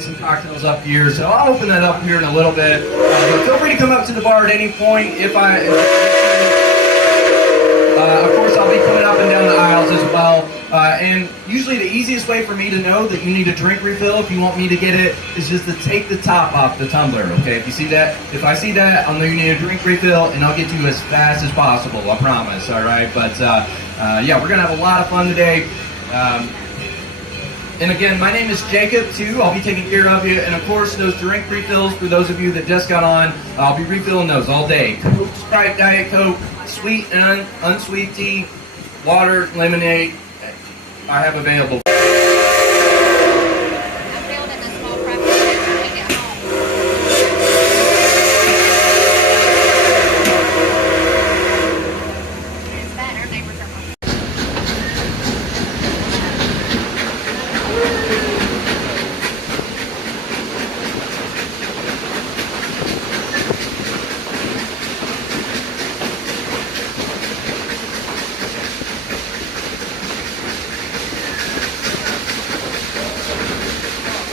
having some cocktails up here, so I'll open that up here in a little bit. But feel free to come up to the bar at any point. Of course, I'll be coming up and down the aisles as well. And usually the easiest way for me to know that you need a drink refill, if you want me to get it, is just to take the top off the tumbler, okay? If you see that, if I see that, I'll know you need a drink refill, and I'll get to you as fast as possible, I promise, all right? But yeah, we're gonna have a lot of fun today. And again, my name is Jacob, too. I'll be taking care of you. And of course, those drink refills, for those of you that just got on, I'll be refilling those all day. Coke, Sprite, Diet Coke, sweet and unsweet tea, water, lemonade, I have available.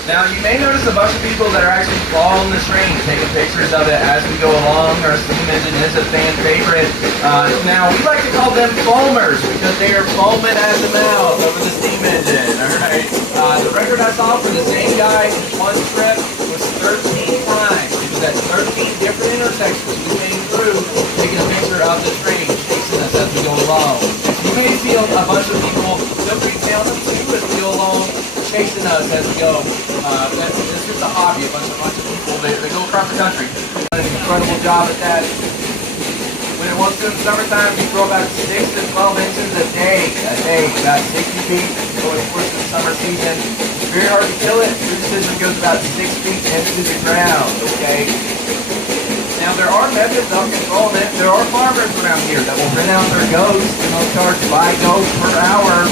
Now, you may notice a bunch of people that are actually following this train, taking pictures of it as we go along. Our steam engine is a fan favorite. Now, we like to call them foamers because they are foaming at the mouth over the steam engine, all right? The record I saw for the same guy in one trip was 13 times. It was at 13 different intersections we came through, taking a picture of the train, chasing us as we go along. You may see a bunch of people, feel free to tell them too as we go along, chasing us as we go. This is a hobby. A bunch of people, they go across the country. Done an incredible job at that. When it was in the summertime, we throw about 6 to 12 inches a day. About 60 feet over the course of the summer season. It's very hard to kill it. Your decision goes about 6 feet into the ground, okay? Now, there are methods of controlling it. There are farmers around here that will rent out their goats and they'll charge by goat per hour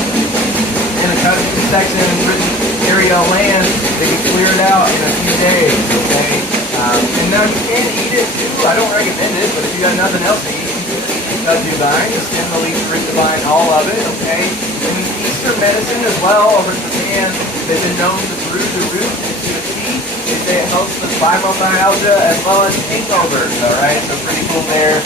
in a custody section in written area of land. They can clear it out in a few days, okay? And now you can eat it too. I don't recommend it, but if you got nothing else to eat, you can eat kudzu vine, the stem, the leaf, the root, the vine, all of it, okay? And Eastern medicine as well over in Japan, they've been known to brew the root into a tea. They say it helps with fibromyalgia as well as hangovers, all right? So pretty cool there.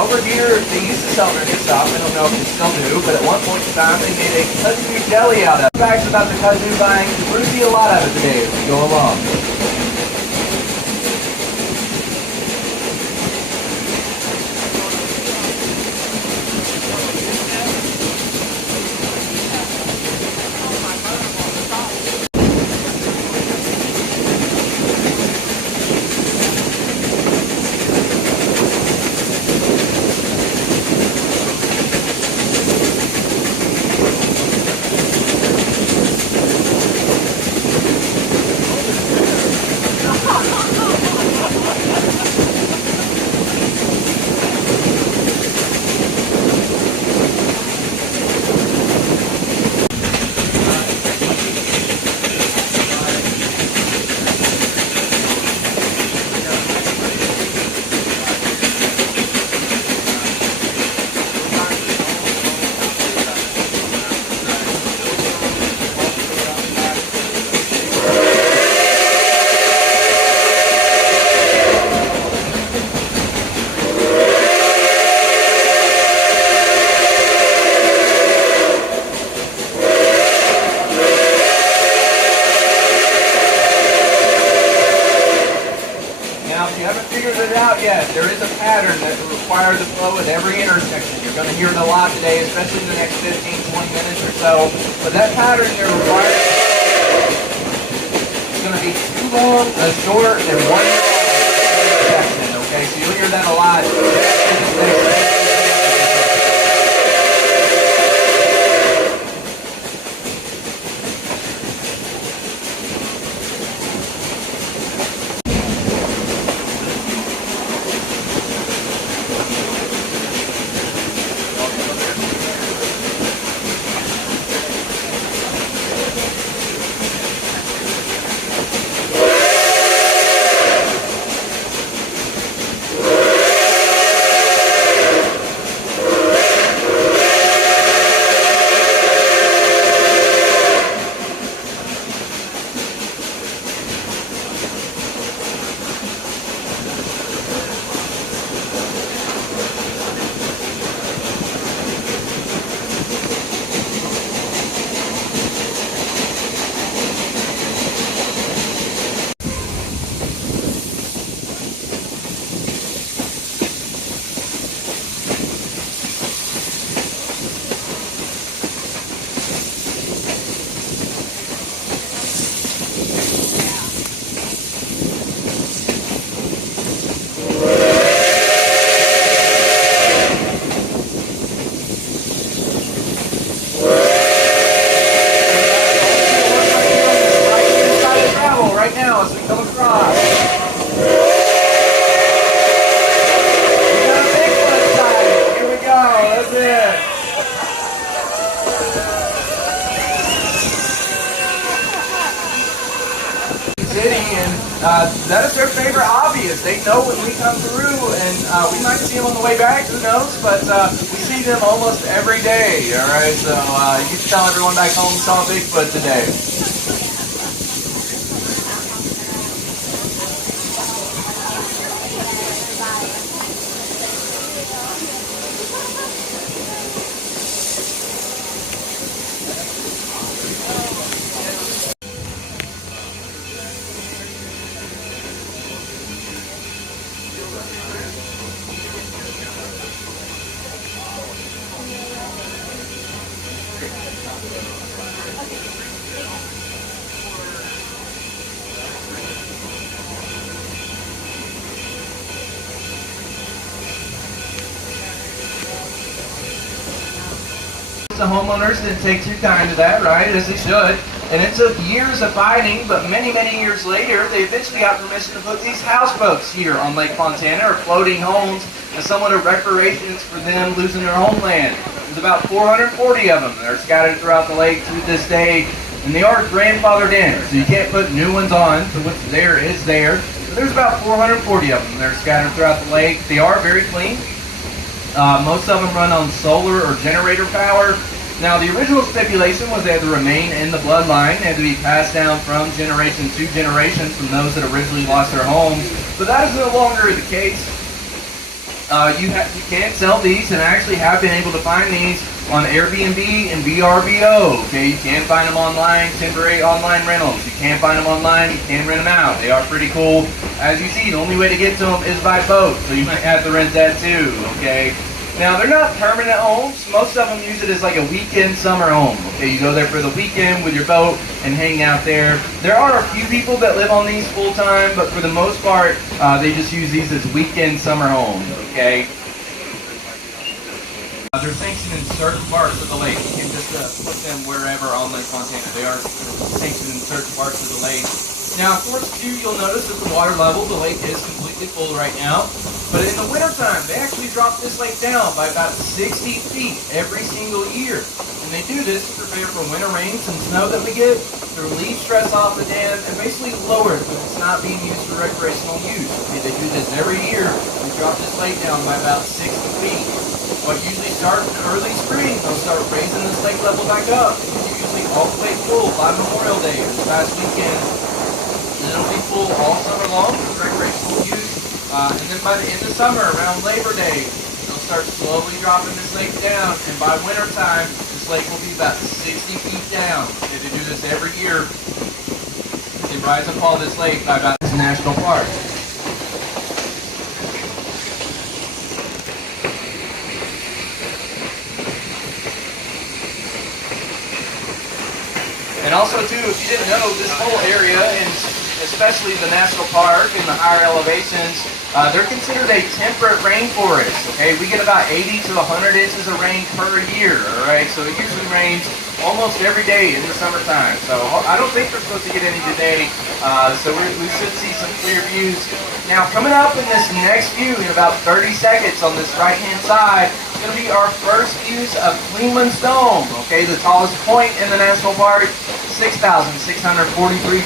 Over here, they used to sell their stuff. I don't know if they still do, but at one point in time, they made a kudzu jelly out of it. Facts about the kudzu vine, we're going to see a lot of it today as we go along. There is a pattern that requires a flow at every intersection. You're going to hear it a lot today, especially in the next 15, 20 minutes or so. But that pattern there requires it's going to be too long, a short, and one intersection. Okay, so you'll hear that a lot. now as we come across. We got a Bigfoot sighting. Here we go. That's it. City, and that is their favorite hobbyist. They know when we come through, and we might see them on the way back, who knows, but we see them almost every day, all right? So you can tell everyone back home saw Bigfoot today. The homeowners didn't take too kind to that, right, as they should. And it took years of fighting, but many, many years later, they eventually got permission to put these houseboats here on Lake Fontana, or floating homes, as somewhat of reparations for them losing their homeland. There's about 440 of them that are scattered throughout the lake to this day, and they are grandfathered in, so you can't put new ones on, so what's there is there. But there's about 440 of them that are scattered throughout the lake. They are very clean. Most of them run on solar or generator power. Now, the original stipulation was they had to remain in the bloodline. They had to be passed down from generation to generation from those that originally lost their homes. But that is no longer the case. You can sell these, and I actually have been able to find these on Airbnb and VRBO. Okay, you can find them online, temporary online rentals. You can find them online, you can rent them out. They are pretty cool. As you see, the only way to get to them is by boat, so you might have to rent that too, okay? Now, they're not permanent homes. Most of them use it as like a weekend summer home. Okay, you go there for the weekend with your boat and hang out there. There are a few people that live on these full time, but for the most part, they just use these as weekend summer homes, okay? They're sanctioned in certain parts of the lake. You can just put them wherever on Lake Fontana. They are sanctioned in certain parts of the lake. Now, of course, too, you'll notice that the water level, the lake is completely full right now. But in the wintertime, they actually drop this lake down by about 60 feet every single year. And they do this to prepare for winter rains and snow that we get, to relieve stress off the dam, and basically lower it when it's not being used for recreational use. Okay, they do this every year. They drop this lake down by about 60 feet. What usually starts in early spring, they'll start raising this lake level back up. It's usually all the way full by Memorial Day or this past weekend. And it'll be full all summer long for recreational use. And then by the end of summer, around Labor Day, they'll start slowly dropping this lake down. And by winter time, this lake will be about 60 feet down. And they do this every year. They rise and fall this lake by about this national park. And also, too, if you didn't know, this whole area, and especially the national park and the higher elevations, they're considered a temperate rainforest. Okay, we get about 80 to 100 inches of rain per year. All right, so it usually rains almost every day in the summertime. So I don't think we're supposed to get any today. So we should see some clear views. Now, coming up in this next view in about 30 seconds on this right-hand side, it's going to be our first views of Cleveland's Dome. Okay, the tallest point in the national park, 6,643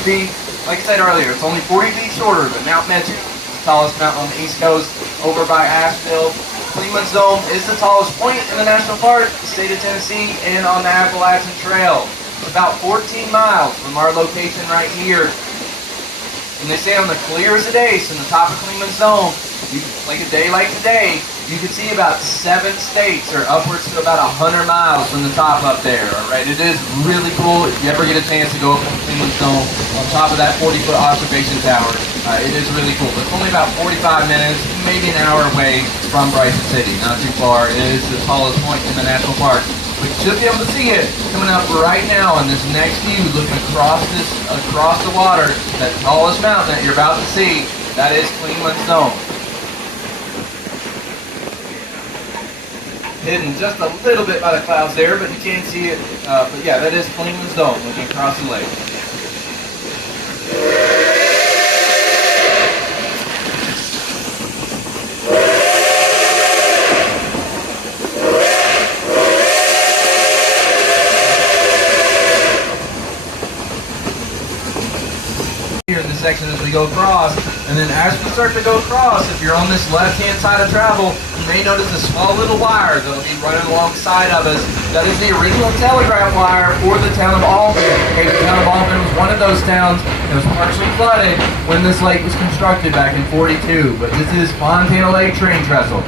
feet. Like I said earlier, it's only 40 feet shorter than Mount Mitchell, the tallest mountain on the East Coast, over by Asheville. Cleveland's Dome is the tallest point in the national park, the state of Tennessee, and on the Appalachian Trail. It's about 14 miles from our location right here. And they say on the clearest of days from the top of Cleveland's Dome, like a day like today, you can see about 7 states, or upwards to about 100 miles from the top up there. All right, it is really cool. If you ever get a chance to go up on Cleveland's Dome on top of that 40-foot observation tower, it is really cool. But it's only about 45 minutes, maybe an hour away from Bryson City. Not too far. It is the tallest point in the national park. But you should be able to see it coming up right now on this next view, looking across the water. That tallest mountain that you're about to see, that is Cleveland's Dome. Hidden just a little bit by the clouds there, but you can't see it. But yeah, that is Cleveland's Dome looking across the lake. intersection as we go across. And then as we start to go across, if you're on this left-hand side of travel, you may notice a small little wire that'll be running alongside of us. That is the original telegraph wire for the town of Alton. Okay, the town of Alton was one of those towns that was partially flooded when this lake was constructed back in 42. But this is Fontana Lake train trestle.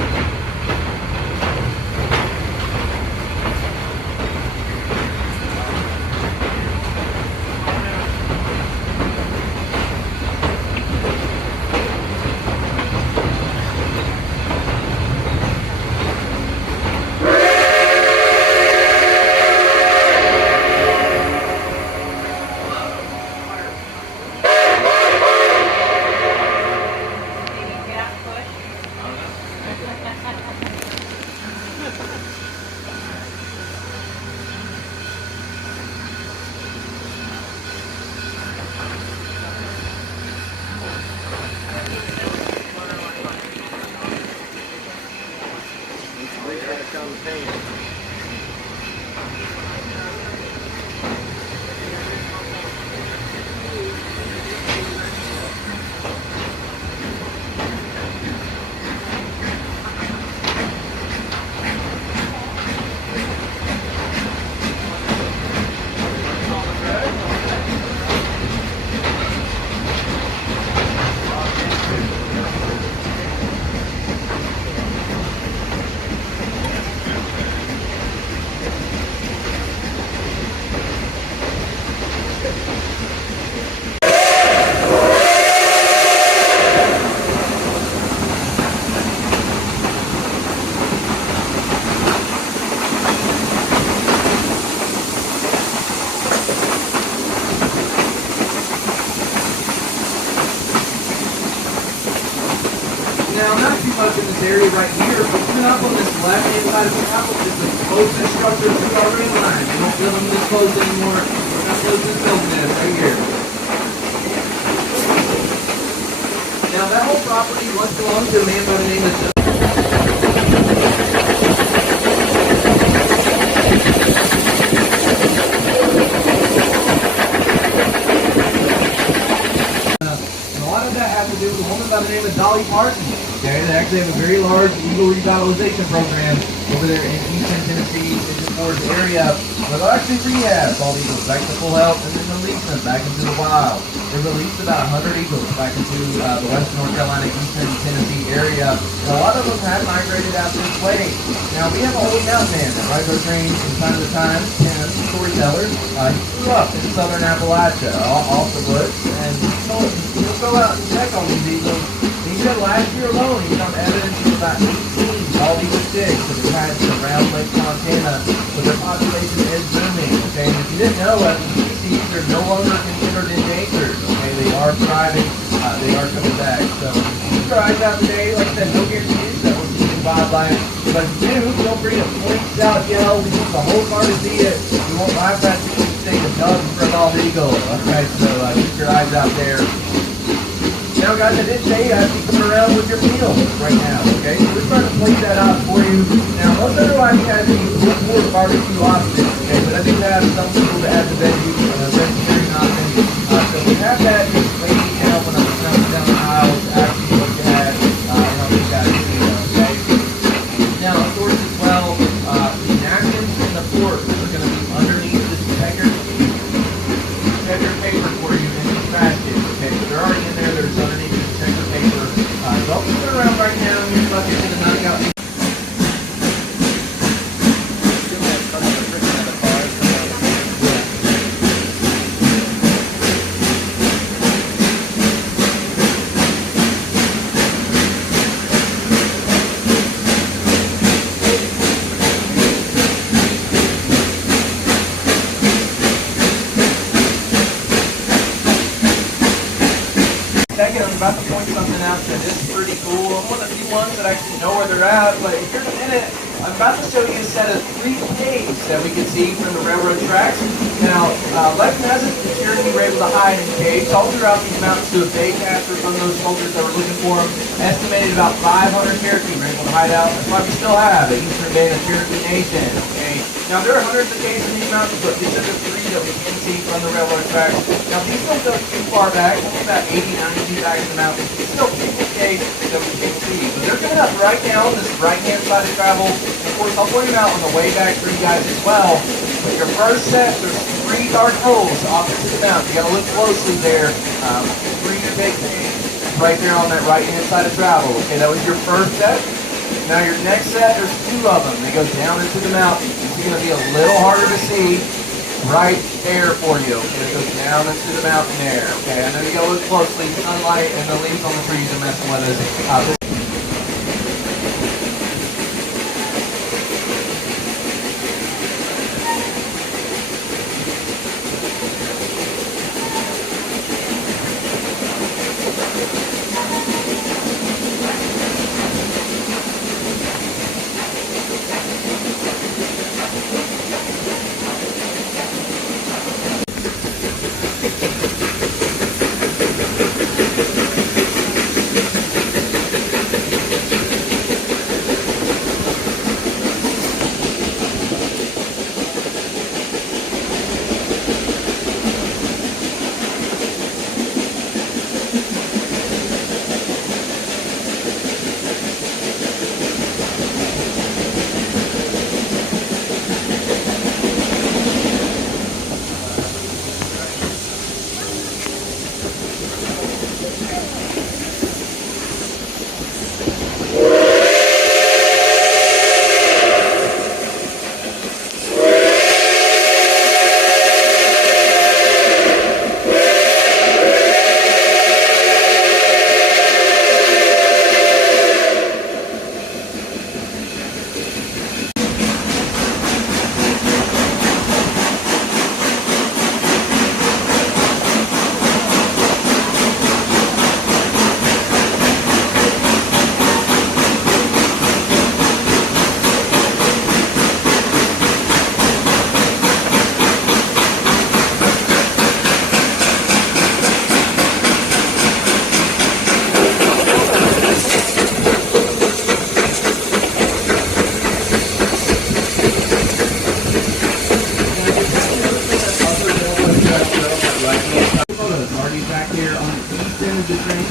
Now, not too much in this area right here, but coming up on this left-hand side of the travel, is the closest structure to our ring line. We don't feel them this close anymore. We're not close to this building is right here. Now, that whole property once belonged to a man by the name of to do with a woman by the name of Dolly Parton. Okay, they actually have a very large legal revitalization program over there in Eastern Tennessee, in the Forest area, where they'll actually rehab all eagles back to full health and then release them back into the wild. They released about 100 eagles back into the western North Carolina, Eastern Tennessee area, and a lot of them have migrated out this way. Now, we have a holy mountain man that rides our trains from time to time, and storyteller. He grew up in southern Appalachia, off the woods, and he'll go out and check on these eagles. He said last year alone, he found evidence of about 18 bald eagle chicks that have hatched around Lake Montana, but their population is booming. Okay, and if you didn't know, as a species, they're no longer considered endangered. Okay, they are thriving. They are coming back. So keep your eyes out today. Like I said, no guarantees that we'll see wildlife, but if you do, feel free to point, shout, yell. We want the whole car to see it. We won't laugh at you. Say a dove for a bald eagle. Okay, so keep your eyes out there. Now, guys, I did say you have to come around with your meals right now, okay? So we're trying to place that out for you. Now, most otherwise has the full barbecue option, okay? But I do have some people that have the veggie vegetarian option. So we have that. Just lady down when I'm down the aisle to actually look at and I'll get that to you, okay? Now, of course, as well, the napkins and the forks are going to be underneath this checker paper for you in these baskets, okay? So they're already in there. There's underneath this checker paper. So I'll put it around right now in your bucket to the knockout. Second, I'm about to point something out that is pretty cool. I'm one of the few ones that actually know where they're at, but here in a minute, I'm about to show you a set of 3 caves that we can see from the railroad tracks. Now, legend has it the Cherokee were able to hide in caves all throughout these mountains to evade capture from those soldiers that were looking for them. Estimated about 500 Cherokee were able to hide out, and probably still have, at Eastern Band of Cherokee Nation, okay? Now there are hundreds of caves in these mountains, but these are the three that we can see from the railroad tracks. Now these don't go too far back, only about 80, 90 feet back in the mountains. These still people caves that we can see. But they're coming up right now on this right-hand side of travel. Of course, I'll point them out on the way back for you guys as well. But your first set, there's three dark holes opposite the mountain. You gotta look closely there. Three big caves right there on that right-hand side of travel. Okay, that was your first set. Now your next set, there's two of them. They go down into the mountain. It's going to be a little harder to see right there for you. Okay, it goes down into the mountain there. Okay, I know you got to look closely. Sunlight and the leaves on the trees are messing with us. Back here on the east end of the train,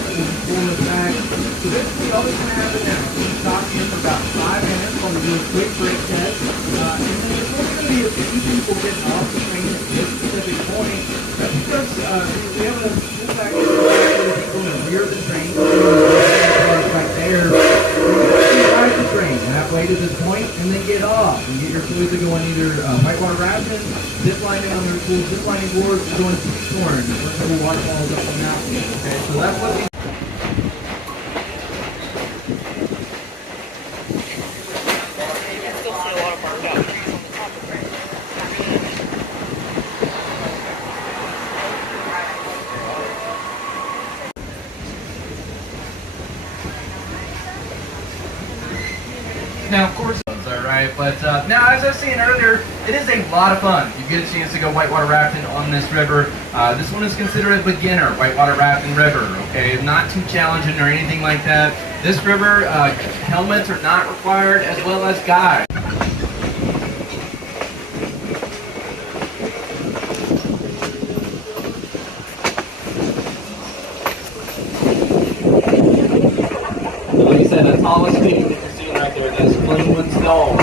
pulling us back. So basically all that's going to happen now, we're going to stop here for about 5 minutes while we do a quick brake test. And then there's only going to be a few people getting off the train at this specific point. Because we have a full back here for the people in the rear of the train. Right there. We're going to ride the train halfway to this point and then get off and get your toys to go on either whitewater rafting, zip lining on their cool zip lining boards, or going to torn or couple waterfalls up the mountain. Okay, so that's what we Now, of course, all right, but now, as I was saying earlier, it is a lot of fun. You get a chance to go whitewater rafting on this river. This one is considered a beginner whitewater rafting river, okay? Not too challenging or anything like that. This river, helmets are not required, as well as guides. Like I said, the tallest peak that you're seeing right there is Flamewood Knoll,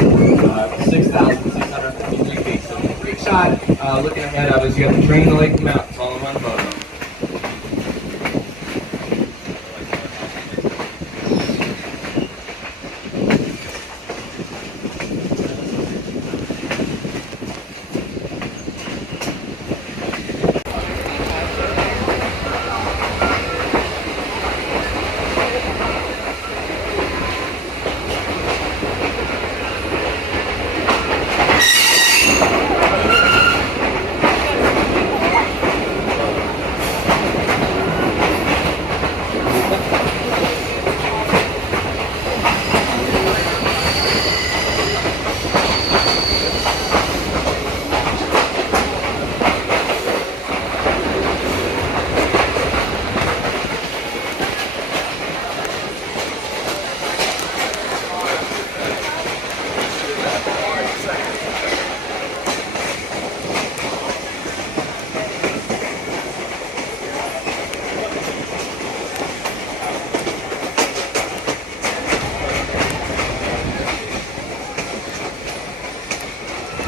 6,653 feet. So great shot. Looking ahead of us, you got the train, the lake, the mountains, all in one photo.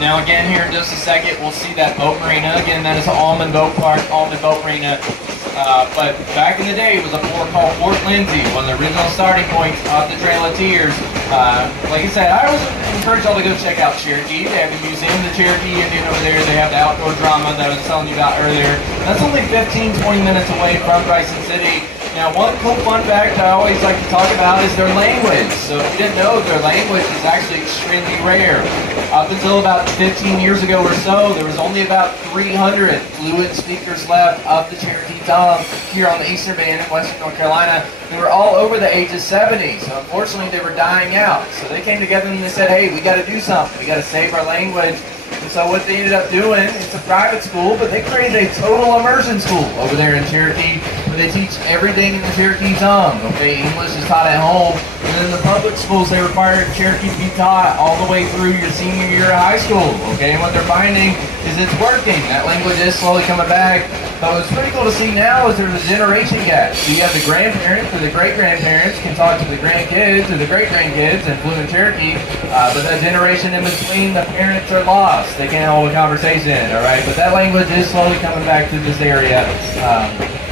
Now again, here in just a second, we'll see that boat marina. Again, that is Almond Boat Park, Almond Boat Marina. But back in the day, it was a port called Fort Lindsay, one of the original starting points of the Trail of Tears. Like I said, I always encourage y'all to go check out Cherokee. They have the Museum of the Cherokee Indian over there. They have the outdoor drama that I was telling you about earlier. That's only 15-20 minutes away from Bryson City. Now, one cool fun fact I always like to talk about is their language. So if you didn't know, their language is actually extremely rare. Up until about 15 years ago or so, there was only about 300 fluent speakers left of the Cherokee tongue here on the Eastern Band in Western North Carolina. They were all over the age of 70, so unfortunately they were dying out. So they came together and they said, hey, we got to do something. We got to save our language. And so what they ended up doing, it's a private school, but they created a total immersion school over there in Cherokee, where they teach everything in the Cherokee tongue. Okay, English is taught at home, and then the public schools, they require Cherokee to be taught all the way through your senior year of high school. Okay, and what they're finding is it's working. That language is slowly coming back. But what's pretty cool to see now is there's a generation gap. So you have the grandparents or the great-grandparents can talk to the grandkids or the great-grandkids in fluent Cherokee, but that generation in between, the parents are lost. They can't hold a conversation, all right? But that language is slowly coming back to this area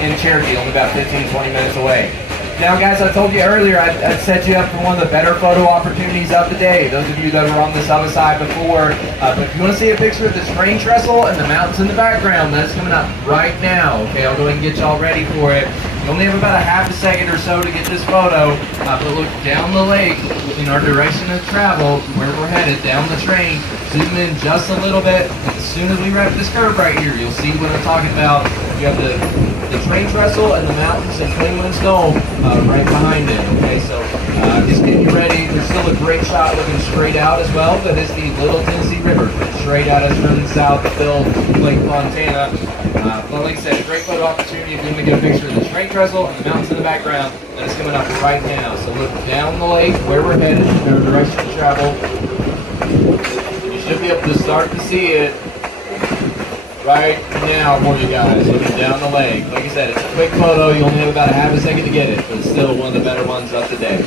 in Cherokee, only about 15-20 minutes away. Now, guys, I told you earlier I'd set you up for one of the better photo opportunities of the day. Those of you that were on this other side before. But if you want to see a picture of this train trestle and the mountains in the background, that's coming up right now. Okay, I'll go ahead and get y'all ready for it. You only have about a half a second or so to get this photo, but look down the lake in our direction of travel, where we're headed, down the train. Zoom in just a little bit. As soon as we wrap this curve right here, you'll see what I'm talking about. You have the train trestle and the mountains and Clingman's Dome right behind it. Okay, so just getting you ready. There's still a great shot looking straight out as well. That is the Little Tennessee River, straight out as from south to Phil, Lake Montana. But like I said, a great photo opportunity if you want to get a picture of the train trestle and the mountains in the background. That is coming up right now. So look down the lake, where we're headed, in our direction of travel. You should be able to start to see it right now for you guys, looking down the lake. Like I said, it's a quick photo. You only have about a half a second to get it, but it's still one of the better ones of the day.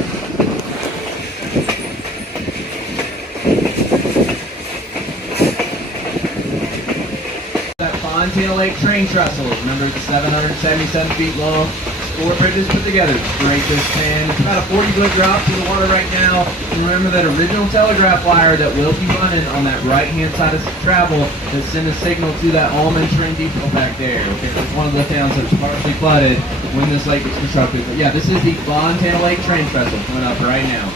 That Fontaine Lake train trestle. Remember, it's 777 feet long. 4 bridges put together to create this span. It's about a 40-foot drop to the water right now. And remember that original telegraph wire that will be running on that right-hand side of travel that send a signal to that Almond train depot back there. Okay, it's one of the towns that's partially flooded when this lake was constructed. But yeah, this is the Fontaine Lake train trestle coming up right now.